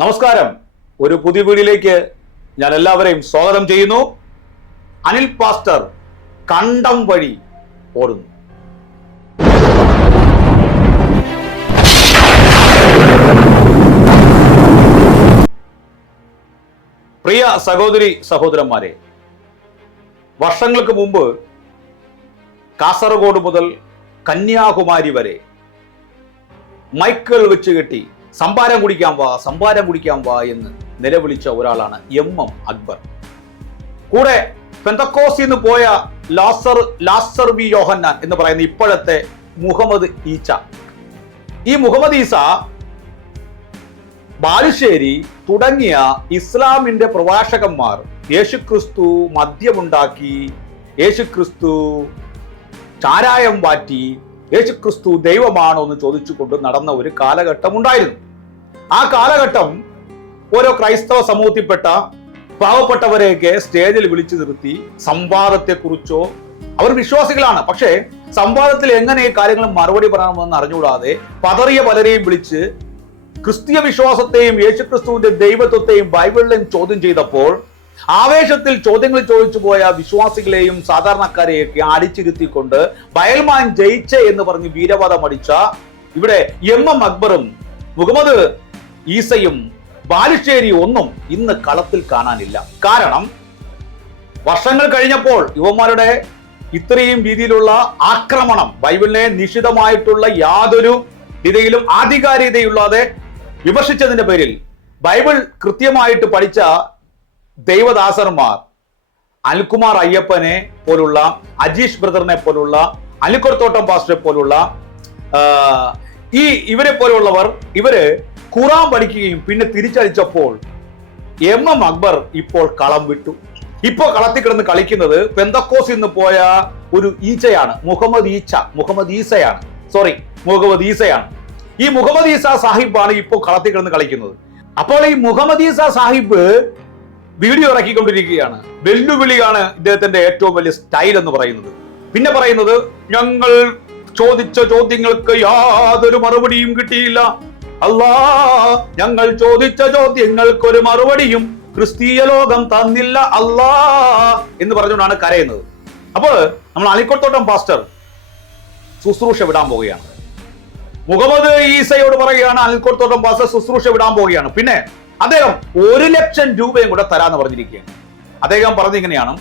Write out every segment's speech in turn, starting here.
നമസ്കാരം. ഒരു പുതിയ വീടിലേക്ക് ഞാൻ എല്ലാവരെയും സ്വാഗതം ചെയ്യുന്നു. അനിൽ പാസ്റ്റർ കണ്ടം വഴി ഓടുന്നു. പ്രിയ സഹോദരി സഹോദരന്മാരെ വർഷങ്ങൾക്ക് മുമ്പ് കാസർഗോഡ് മുതൽ കന്യാകുമാരി വരെ മൈക്കുകൾ വെച്ച് കെട്ടി സംഭാരം കുടിക്കാൻ വാ സംഭാരം കുടിക്കാൻ വാ എന്ന് നിലവിളിച്ച ഒരാളാണ് എം എം അക്ബർ. കൂടെ പെന്തക്കോസിൽ നിന്ന് പോയ ലാസർ ലാസർ വി യോഹന്നാൻ എന്ന് പറയുന്ന ഇപ്പോഴത്തെ മുഹമ്മദ് ഈച്ച. ഈ മുഹമ്മദ് ഈസ ബാലുശ്ശേരി തുടങ്ങിയ ഇസ്ലാമിന്റെ പ്രഭാഷകന്മാർ യേശുക്രിസ്തു മദ്യമുണ്ടാക്കി യേശുക്രിസ്തു ചാരായം വാറ്റി യേശുക്രിസ്തു ദൈവമാണോ എന്ന് ചോദിച്ചുകൊണ്ട് നടന്ന ഒരു കാലഘട്ടം ഉണ്ടായിരുന്നു. ആ കാലഘട്ടം ഓരോ ക്രൈസ്തവ സമൂഹത്തിൽപ്പെട്ട പാവപ്പെട്ടവരെയൊക്കെ സ്റ്റേജിൽ വിളിച്ചു നിർത്തി സംവാദത്തെക്കുറിച്ചോ അവർ വിശ്വാസികളാണ്. പക്ഷേ സംവാദത്തിൽ എങ്ങനെ ഈ കാര്യങ്ങൾ മറുപടി പറയണമെന്ന് അറിഞ്ഞുകൂടാതെ പതറിയ പലരെയും വിളിച്ച് ക്രിസ്തീയ വിശ്വാസത്തെയും യേശുക്രിസ്തുവിന്റെ ദൈവത്വത്തെയും ബൈബിളിലെയും ചോദ്യം ചെയ്തപ്പോൾ ആവേശത്തിൽ ചോദ്യങ്ങൾ ചോദിച്ചു പോയ വിശ്വാസികളെയും സാധാരണക്കാരെയൊക്കെ അടിച്ചിരുത്തിക്കൊണ്ട് ബയൽമാൻ ജയിച്ച എന്ന് പറഞ്ഞ് വീരവാദം അടിച്ച ഇവിടെ എം എം അക്ബറും മുഹമ്മദ് ഈസയും ബാലുശ്ശേരി ഒന്നും ഇന്ന് കളത്തിൽ കാണാനില്ല. കാരണം വർഷങ്ങൾ കഴിഞ്ഞപ്പോൾ യുവന്മാരുടെ ഇത്രയും രീതിയിലുള്ള ആക്രമണം ബൈബിളിനെ നിഷിതമായിട്ടുള്ള യാതൊരു രീതിയിലും ആധികാരികതയില്ലാതെ വിമർശിച്ചതിന്റെ പേരിൽ ബൈബിൾ കൃത്യമായിട്ട് പഠിച്ച ദൈവദാസന്മാർ അൽകുമാർ അയ്യപ്പനെ പോലുള്ള അജീഷ് ബ്രദറിനെ പോലുള്ള അലിക്കൊടുത്തോട്ടം പാസ്റ്ററെ പോലുള്ള ഈ ഇവരെ പോലുള്ളവർ ഇവർ ഖുറാൻ പഠിക്കുകയും പിന്നെ തിരിച്ചടിച്ചപ്പോൾ എം എം അക്ബർ ഇപ്പോൾ കളം വിട്ടു. ഇപ്പോൾ കളത്തിൽ കിടന്ന് കളിക്കുന്നത് പെന്തക്കോസ് നിന്ന് പോയ ഒരു ഈച്ചയാണ്. മുഹമ്മദ് ഈച്ച മുഹമ്മദ് ഈസയാണ്. സോറി മുഹമ്മദ് ഈസയാണ്. ഈ മുഹമ്മദ് ഈസ സാഹിബാണ് ഇപ്പോൾ കളത്തിൽ കിടന്ന് കളിക്കുന്നത്. അപ്പോൾ ഈ മുഹമ്മദ് ഈസ സാഹിബ് വീഡിയോ ഇറക്കിക്കൊണ്ടിരിക്കുകയാണ്. വെല്ലുവിളിയാണ് ഇദ്ദേഹത്തിന്റെ ഏറ്റവും വലിയ സ്റ്റൈൽ എന്ന് പറയുന്നത്. പിന്നെ പറയുന്നത് ഞങ്ങൾ ചോദിച്ച ചോദ്യങ്ങൾക്ക് യാതൊരു മറുപടിയും കിട്ടിയില്ല. അല്ലാ ഞങ്ങൾ ചോദിച്ച ചോദ്യങ്ങൾക്ക് ഒരു മറുപടിയും ക്രിസ്തീയ ലോകം തന്നില്ല. അല്ലാ എന്ന് പറഞ്ഞുകൊണ്ടാണ് കരയുന്നത്. അപ്പോൾ നമ്മൾ അലിക്കോട്ടോട്ടം പാസ്റ്റർ ശുശ്രൂഷ വിടാൻ പോവുകയാണ്. മുഹമ്മദ് ഈസയോട് പറയുകയാണ് അനിൽക്കോട്ടോട്ടം പാസ്റ്റർ ശുശ്രൂഷ വിടാൻ പോവുകയാണ്. പിന്നെ അദ്ദേഹം ഒരു ലക്ഷം രൂപയും കൂടെ തരാന്ന് പറഞ്ഞിരിക്കുകയാണ്. അദ്ദേഹം പറഞ്ഞു ഇങ്ങനെയാണ്.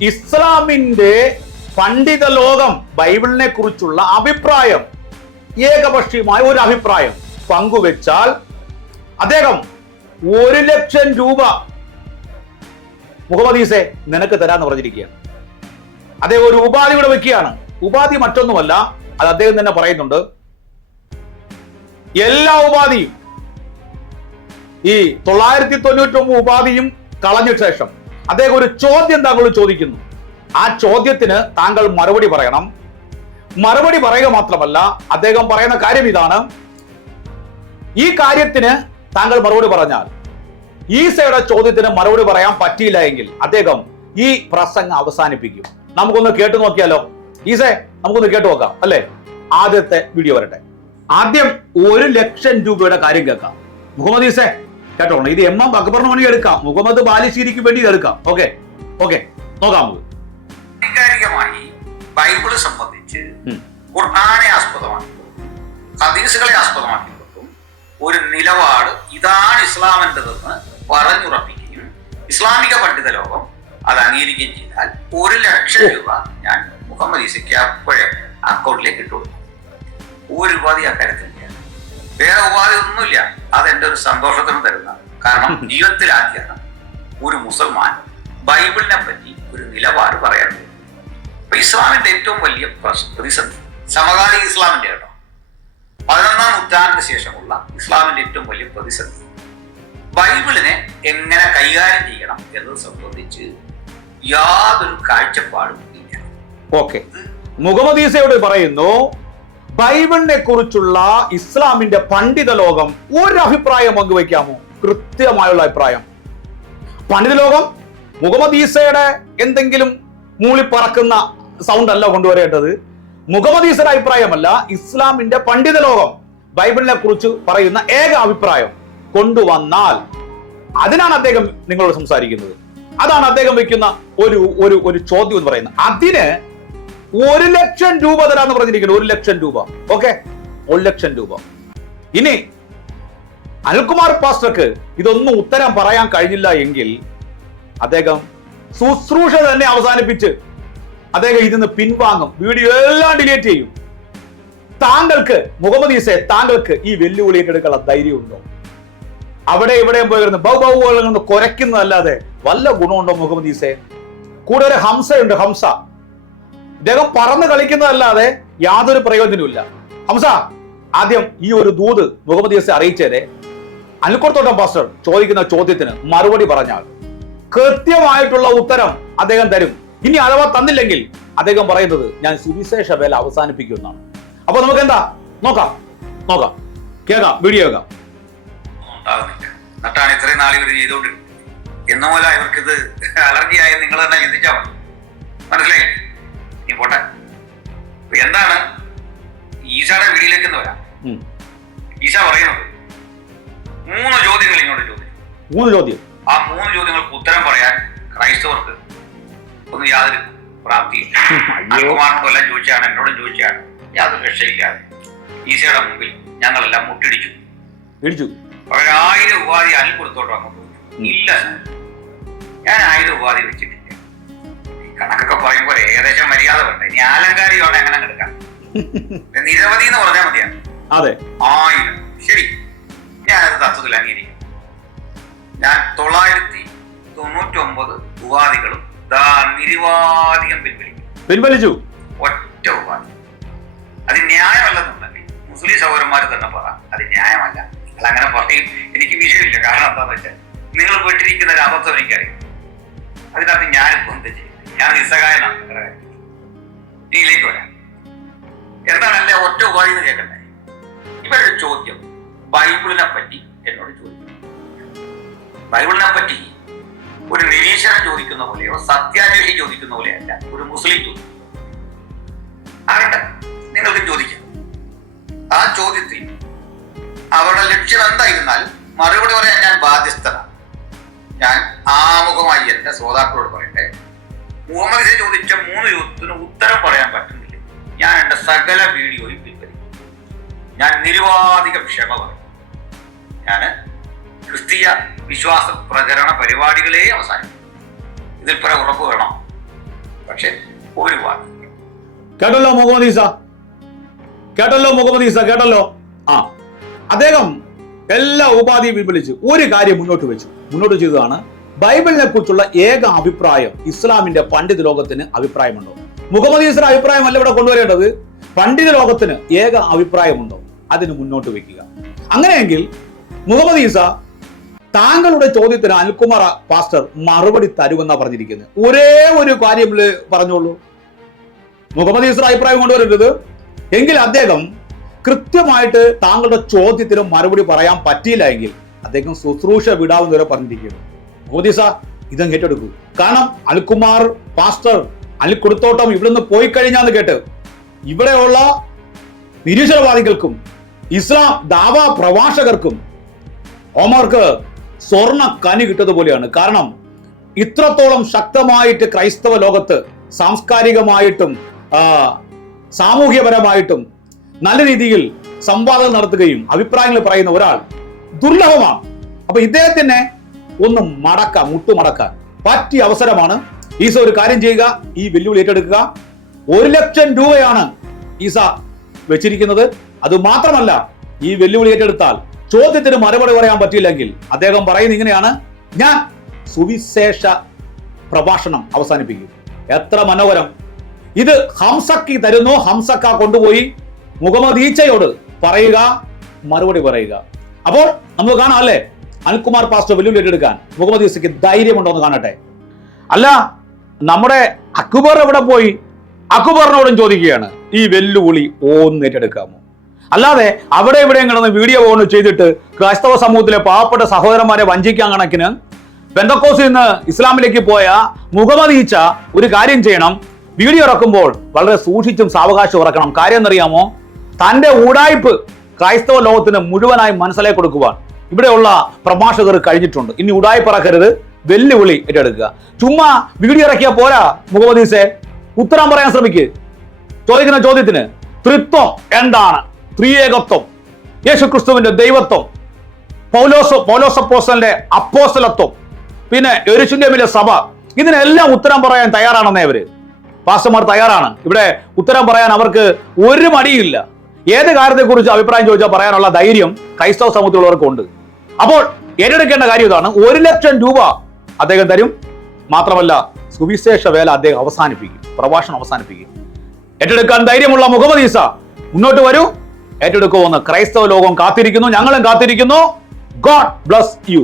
ഇസ്ലാമിന്റെ പണ്ഡിത ലോകം ബൈബിളിനെ കുറിച്ചുള്ള അഭിപ്രായം ഏകപക്ഷീയമായ ഒരു അഭിപ്രായം പങ്കുവെച്ചാൽ അദ്ദേഹം ഒരു ലക്ഷം രൂപ മുഹമ്മദ് ഈസെ നിനക്ക് തരാന്ന് പറഞ്ഞിരിക്കുകയാണ്. അദ്ദേഹം ഒരു ഉപാധി ഇവിടെ വെക്കുകയാണ്. ഉപാധി മറ്റൊന്നുമല്ല അത് അദ്ദേഹം തന്നെ പറയുന്നുണ്ട്. എല്ലാ ഉപാധിയും ഈ തൊള്ളായിരത്തി തൊണ്ണൂറ്റി ഒമ്പത് ഉപാധിയും കളഞ്ഞ ശേഷം അദ്ദേഹം ഒരു ചോദ്യം താങ്കൾ ചോദിക്കുന്നു. ആ ചോദ്യത്തിന് താങ്കൾ മറുപടി പറയണം. മറുപടി പറയുക മാത്രമല്ല അദ്ദേഹം പറയുന്ന കാര്യം ഇതാണ്. ഈ കാര്യത്തിന് താങ്കൾ മറുപടി പറഞ്ഞാൽ ഈസയുടെ ചോദ്യത്തിന് മറുപടി പറയാൻ പറ്റിയില്ല എങ്കിൽ അദ്ദേഹം ഈ പ്രസംഗം അവസാനിപ്പിക്കും. നമുക്കൊന്ന് കേട്ടു നോക്കിയാലോ? ഈസെ നമുക്കൊന്ന് കേട്ടു നോക്കാം അല്ലേ? ആദ്യത്തെ വീഡിയോ വരട്ടെ. ആദ്യം ഒരു ലക്ഷം രൂപയുടെ കാര്യം കേൾക്കാം. മുഹമ്മദ് ഈസെ കേട്ടോണം ഇത് എം എം അക്ബറിന് വേണ്ടി എടുക്കാം. മുഹമ്മദ് ബാലിശ്ശേരിക്ക് വേണ്ടി എടുക്കാം. ഓക്കെ. ഓക്കെ. നോക്കാം. നമുക്ക് ബൈബിൾ സംബന്ധിച്ച് ഖുർആാനെ ആസ്പദമാക്കിക്കൊണ്ടും ഹദീസുകളെ ആസ്പദമാക്കിക്കൊണ്ടും ഒരു നിലപാട് ഇതാണ് ഇസ്ലാമിന്റെതെന്ന് പറഞ്ഞുറപ്പിക്കുകയും ഇസ്ലാമിക പണ്ഡിത ലോകം അത് അംഗീകരിക്കുകയും ചെയ്താൽ ഒരു ലക്ഷം രൂപ ഞാൻ മുഹമ്മദ് ഈസയ്ക്ക് അപ്പോഴേ അക്കൗണ്ടിലേക്ക് ഇട്ടു കൊടുക്കും ഒരു ഉപാധി അക്കാര്യത്തിലില്ല വേറെ ഉപാധി ഒന്നുമില്ല. അതെന്റെ ഒരു സന്തോഷത്തിന് തരുന്ന. കാരണം ജീവിതത്തിൽ ആദ്യമാണ് ഒരു മുസൽമാൻ ബൈബിളിനെ പറ്റി ഒരു നിലപാട് പറയാൻ. അപ്പൊ ഇസ്ലാമിന്റെ ഏറ്റവും വലിയ പ്രതിസന്ധി സമകാലിക ഇസ്ലാമിന്റെ കേട്ടോ. പതിനൊന്നാം നൂറ്റാണ്ടിന് ശേഷമുള്ള ഇസ്ലാമിന്റെ ഏറ്റവും വലിയ പ്രതിസന്ധി. ബൈബിളിനെ എങ്ങനെ കൈകാര്യം ചെയ്യണം എന്നത് സംബന്ധിച്ച് യാതൊരു കാഴ്ചപ്പാടും ഇല്ല. ഓക്കെ. മുഹമ്മദ് ഈസയോട് പറയുന്നു ബൈബിളിനെ കുറിച്ചുള്ള ഇസ്ലാമിന്റെ പണ്ഡിത ലോകം ഒരു അഭിപ്രായം പങ്കുവയ്ക്കാമോ? കൃത്യമായുള്ള അഭിപ്രായം. പണ്ഡിത ലോകം മുഹമ്മദ് ഈസയുടെ എന്തെങ്കിലും മൂളി പറക്കുന്ന സൗണ്ട് അല്ല കൊണ്ടുവരേണ്ടത്. മുഹമ്മദ് ഈസയുടെ അഭിപ്രായമല്ല ഇസ്ലാമിന്റെ പണ്ഡിത ലോകം ബൈബിളിനെ കുറിച്ച് പറയുന്ന ഏക അഭിപ്രായം കൊണ്ടുവന്നാൽ അതിനാണ് അദ്ദേഹം നിങ്ങളോട് സംസാരിക്കുന്നത്. അതാണ് അദ്ദേഹം വയ്ക്കുന്ന ഒരു ഒരു ഒരു ചോദ്യം എന്ന് പറയുന്നത്. അതിന് ഒരു ലക്ഷം രൂപ തരാന്ന് പറഞ്ഞിരിക്കുന്നത് ഒരു ലക്ഷം രൂപ. ഓക്കെ? ഒരു ലക്ഷം രൂപ. ഇനി അനിൽകുമാർ പാസ്റ്റർക്ക് ഇതൊന്നും ഉത്തരം പറയാൻ കഴിഞ്ഞില്ല എങ്കിൽ അദ്ദേഹം ശുശ്രൂഷ തന്നെ അവസാനിപ്പിച്ച് അദ്ദേഹം ഇതിന്ന് പിൻവാങ്ങും. വീഡിയോ എല്ലാം ഡിലീറ്റ് ചെയ്യും. താങ്കൾക്ക് മുഹമ്മദ് ഈസെ താങ്കൾക്ക് ഈ വെല്ലുവിളി ഏറ്റെടുക്കാനുള്ള ധൈര്യമുണ്ടോ? അവിടെ ഇവിടെയും പോയിരുന്നു ബൗ ബൗ നിന്ന് കുരയ്ക്കുന്നതല്ലാതെ വല്ല ഗുണമുണ്ടോ മുഹമ്മദ് ഈസെ? കൂടെ ഒരു ഹംസയുണ്ട് ഹംസ. ഇദ്ദേഹം പറന്ന് കളിക്കുന്നതല്ലാതെ യാതൊരു പ്രയോജനവുമില്ല. ഹംസ ആദ്യം ഈ ഒരു ദൂത് മുഹമ്മദ് യസ് അറിയിച്ചേരെ അനുക്കുറത്തോട്ടം പാസ്റ്റർ ചോദിക്കുന്ന ചോദ്യത്തിന് മറുപടി പറഞ്ഞാൽ കൃത്യമായിട്ടുള്ള ഉത്തരം അദ്ദേഹം തരും. ഇനി അഥവാ തന്നില്ലെങ്കിൽ അദ്ദേഹം പറയുന്നത് ഞാൻ സുവിശേഷ വേല അവസാനിപ്പിക്കുമെന്നാണ്. അപ്പൊ നമുക്ക് എന്താ നോക്കാം. നോക്കാം. കേൾക്കാം. വീഡിയോ കേൾക്കാം. ഇത്രയും നാൾ ഇവർ ചെയ്തുകൊണ്ടിരുന്നത്. എന്ന ഇവർക്കിത് നിങ്ങൾ തന്നെ ചിന്തിച്ചാൽ മനസ്സിലായി ഈശ പറയുന്നത് മൂന്ന് ചോദ്യങ്ങൾ ഇങ്ങോട്ട് ചോദ്യം മൂന്ന് ചോദ്യം. ആ മൂന്ന് ചോദ്യങ്ങൾക്ക് ഉത്തരം പറയാൻ ക്രൈസ്തവർക്ക് ഒന്നും യാതൊരു പ്രാപ്തിയില്ല. അയ്യോ. അൽകുമാറിനോടും എല്ലാം ചോദിച്ചാണ് എന്നോടും ചോദിച്ചാണ് യാതൊരു രക്ഷയില്ലാതെ. ഈശയുടെ മുമ്പിൽ ഞങ്ങളെല്ലാം മുട്ടിടിച്ചു. ഇടിച്ചു. ഒരായിരം ഉപാധി അൽ കൊടുത്തോട്ടോ അങ്ങോട്ട് ഇല്ല ഞാൻ ആയിരം ഉപാധി വെച്ചിട്ടില്ല. കണക്കൊക്കെ പറയുമ്പോൾ ഏകദേശം മര്യാദ വേണ്ട. ഇനി ആലങ്കാരികമാണ് അങ്ങനെ കിടക്കാം നിരവധി എന്ന് പറഞ്ഞാൽ മതിയാണ് അതെ. ആയിരം. ശരി. ഞാനത് തത്വത്തിൽ അംഗീകരിക്കും. ഞാൻ തൊള്ളായിരത്തി തൊണ്ണൂറ്റി ഒമ്പത് ഉപാധികളും നിരുവാധികം പിൻവലിക്കും. പിൻവലിച്ചു. ഒറ്റ ഉപാധി. അത് ന്യായമല്ലെന്നുണ്ടെങ്കിൽ മുസ്ലിം സഹോദരന്മാർ തന്നെ പറ. അത് ന്യായമല്ല. അല്ല അങ്ങനെ പറയും. എനിക്ക് വിഷയമില്ല. കാരണം എന്താന്ന് വെച്ചാൽ നിങ്ങൾ പെട്ടിരിക്കുന്ന ഒരു അബദ്ധം എനിക്കറിയാം. അതിനകത്ത് ഞാനിപ്പോ എന്ത് ചെയ്യും ഞാൻ നിസ്സഹായനാണ്. നിങ്ങളുടെ കാര്യം ഇതിലേക്ക് വരാം. എന്താണ് എന്റെ ഒറ്റ ഉപാധി എന്ന് കേൾക്കണ്ടേ ഇവരുടെ ചോദ്യം ബൈബിളിനെ പറ്റി എന്നോട് ചോദിക്കും. ബൈബിളിനെ പറ്റി ഒരു നിരീക്ഷണം ചോദിക്കുന്ന പോലെയോ സത്യാന്വേഷി ചോദിക്കുന്ന പോലെയല്ല ഒരു മുസ്ലിം ചോദിക്കും. ആകട്ടെ നിങ്ങൾക്ക് ചോദിക്കാം. ആ ചോദ്യത്തിൽ അവരുടെ ലക്ഷ്യം എന്തായിരുന്നാൽ മറുപടി പറയാൻ ഞാൻ ബാധ്യസ്ഥനാണ്. ഞാൻ ആമുഖമായി എന്റെ ശ്രോതാക്കളോട് പറയട്ടെ മുഹമ്മദ് ചോദിച്ച മൂന്ന് ചോദ്യത്തിന് ഉത്തരം പറയാൻ പറ്റുന്നില്ല. ഞാൻ എന്റെ സകല വീഡിയോയും ഞാൻ നിരുവാധികം ക്ഷമ പറയും. ഞാൻ ക്രിസ്തീയ വിശ്വാസ പ്രചരണ പരിപാടികളെ അവസാനിക്കും ഇതിൽ പല ഉറപ്പ് വേണം. പക്ഷെ ഒരു വാക്ക്. കേട്ടല്ലോ മുഹമ്മദ് ഈസ? കേട്ടല്ലോ മുഹമ്മദ് ഈസ? കേട്ടല്ലോ? ആ. അദ്ദേഹം എല്ലാ ഉപാധിയും പിൻവലിച്ച് ഒരു കാര്യം മുന്നോട്ട് വെച്ചു. മുന്നോട്ട് ചെയ്തതാണ് ബൈബിളിനെ കുറിച്ചുള്ള ഏക അഭിപ്രായം ഇസ്ലാമിന്റെ പണ്ഡിത ലോകത്തിന് അഭിപ്രായമുണ്ടോ? മുഹമ്മദ് ഈസയുടെ അഭിപ്രായമല്ല ഇവിടെ കൊണ്ടുവരേണ്ടത്. പണ്ഡിത ലോകത്തിന് ഏക അഭിപ്രായമുണ്ടോ? അതിന് മുന്നോട്ട് വെക്കുക. അങ്ങനെയെങ്കിൽ മുഹമ്മദ് ഈസ താങ്കളുടെ ചോദ്യത്തിന് അനിൽകുമാർ പാസ്റ്റർ മറുപടി തരുമെന്നാണ് പറഞ്ഞിരിക്കുന്നത്. ഒരേ ഒരു കാര്യം പറഞ്ഞോളൂ. മുഹമ്മദ് ഈസർ അഭിപ്രായം കൊണ്ടുവരരുത്. എങ്കിൽ അദ്ദേഹം കൃത്യമായിട്ട് താങ്കളുടെ ചോദ്യത്തിന് മറുപടി പറയാൻ പറ്റിയില്ല എങ്കിൽ അദ്ദേഹം ശുശ്രൂഷ വിടാവുന്ന വരെ പറഞ്ഞിരിക്കുന്നു. മുഹമ്മദ് ഈസ ഇതും കേട്ടെടുക്കൂ കാരണം അനിൽകുമാർ പാസ്റ്റർ അനിൽ കൊടുത്തോട്ടം നിന്ന് പോയി കഴിഞ്ഞാന്ന് കേട്ട് ഇവിടെയുള്ള നിരീശ്വരവാദികൾക്കും ഇസ്ലാം ദാവാ പ്രഭാഷകർക്കും ഓമർക്ക് സ്വർണ കനി കിട്ടതുപോലെയാണ്. കാരണം ഇത്രത്തോളം ശക്തമായിട്ട് ക്രൈസ്തവ ലോകത്ത് സാംസ്കാരികമായിട്ടും സാമൂഹ്യപരമായിട്ടും നല്ല രീതിയിൽ സംവാദം നടത്തുകയും അഭിപ്രായങ്ങൾ പറയുന്ന ഒരാൾ ദുർലഭമാണ്. അപ്പൊ ഇദ്ദേഹത്തിനെ ഒന്ന് മടക്കാം മുട്ടുമടക്കാൻ പറ്റിയ അവസരമാണ്. ഈസ ഒരു കാര്യം ചെയ്യുക ഈ വെല്ലുവിളി ഏറ്റെടുക്കുക. ഒരു ലക്ഷം രൂപയാണ് ഈസ വെച്ചിരിക്കുന്നത്. അത് മാത്രമല്ല ഈ വെല്ലുവിളി ഏറ്റെടുത്താൽ ചോദ്യത്തിന് മറുപടി പറയാൻ പറ്റിയില്ലെങ്കിൽ അദ്ദേഹം പറയുന്ന ഇങ്ങനെയാണ്. ഞാൻ സുവിശേഷ പ്രഭാഷണം അവസാനിപ്പിക്കും. എത്ര മനോഹരം. ഇത് ഹംസക്കി തരുന്നു. ഹംസക്ക കൊണ്ടുപോയി മുഹമ്മദ് പറയുക മറുപടി പറയുക. അപ്പോൾ നമുക്ക് കാണാം അല്ലേ? അനിൽകുമാർ പാസ്റ്റർ വെല്ലുവിളി ഏറ്റെടുക്കാൻ മുഹമ്മദ് ധൈര്യമുണ്ടോ എന്ന് കാണട്ടെ. അല്ല നമ്മുടെ അക്ബർ എവിടെ പോയി? അക്ബറിനോടും ചോദിക്കുകയാണ് ഈ വെല്ലുവിളി ഒന്ന് ഏറ്റെടുക്കാമോ? അല്ലാതെ അവിടെ ഇവിടെ കിടന്ന് വീഡിയോ ഓൺ ചെയ്തിട്ട് ക്രൈസ്തവ സമൂഹത്തിലെ പാവപ്പെട്ട സഹോദരന്മാരെ വഞ്ചിക്കാൻ കണക്കിന് ബെന്തക്കോസിൽ നിന്ന് ഇസ്ലാമിലേക്ക് പോയ മുഹമ്മദ് ഈച്ച ഒരു കാര്യം ചെയ്യണം. വീഡിയോ ഇറക്കുമ്പോൾ വളരെ സൂക്ഷിച്ചും സാവകാശം ഉറക്കണം കാര്യം എന്നറിയാമോ? തന്റെ ഉടായ്പ് ക്രൈസ്തവ ലോകത്തിന് മുഴുവനായി മനസ്സിലാക്കി കൊടുക്കുവാൻ ഇവിടെയുള്ള പ്രഭാഷകർ കഴിഞ്ഞിട്ടുണ്ട്. ഇനി ഉടായ്പ ഇറക്കരുത് വെല്ലുവിളി ഏറ്റെടുക്കുക. ചുമ്മാ വീഡിയോ ഇറക്കിയ പോരാ മുഹമ്മദീസെ ഉത്തരം പറയാൻ ശ്രമിക്ക്. ചോദിക്കുന്ന ചോദ്യത്തിന് തൃത്വം എന്താണ്? ത്രിയേകത്വം യേശുക്രിസ്തുവിന്റെ ദൈവത്വം പൗലോസ് പൗലോസപ്പോസലിന്റെ അപ്പോസലത്വം പിന്നെ എരുശുന്യമിലെ സഭ. ഇതിനെല്ലാം ഉത്തരം പറയാൻ തയ്യാറാണെന്നേ അവർ പാസ്റ്റർമാർ തയ്യാറാണ്. ഇവിടെ ഉത്തരം പറയാൻ അവർക്ക് ഒരു മടിയില്ല ഏത് കാര്യത്തെക്കുറിച്ച് അഭിപ്രായം ചോദിച്ചാൽ പറയാനുള്ള ധൈര്യം ക്രൈസ്തവ സമൂഹത്തിലുള്ളവർക്കുണ്ട്. അപ്പോൾ ഏറ്റെടുക്കേണ്ട കാര്യം ഇതാണ്. ഒരു ലക്ഷം രൂപ അദ്ദേഹം തരും. മാത്രമല്ല സുവിശേഷ വേല അദ്ദേഹം അവസാനിപ്പിക്കും. പ്രഭാഷണം അവസാനിപ്പിക്കും. ഏറ്റെടുക്കാൻ ധൈര്യമുള്ള മുഹമ്മദ് ഈസ മുന്നോട്ട് വരൂ. ഏറ്റെടുക്കുമെന്ന് ക്രൈസ്തവ ലോകം കാത്തിരിക്കുന്നു ഞങ്ങളും കാത്തിരിക്കുന്നു. God bless you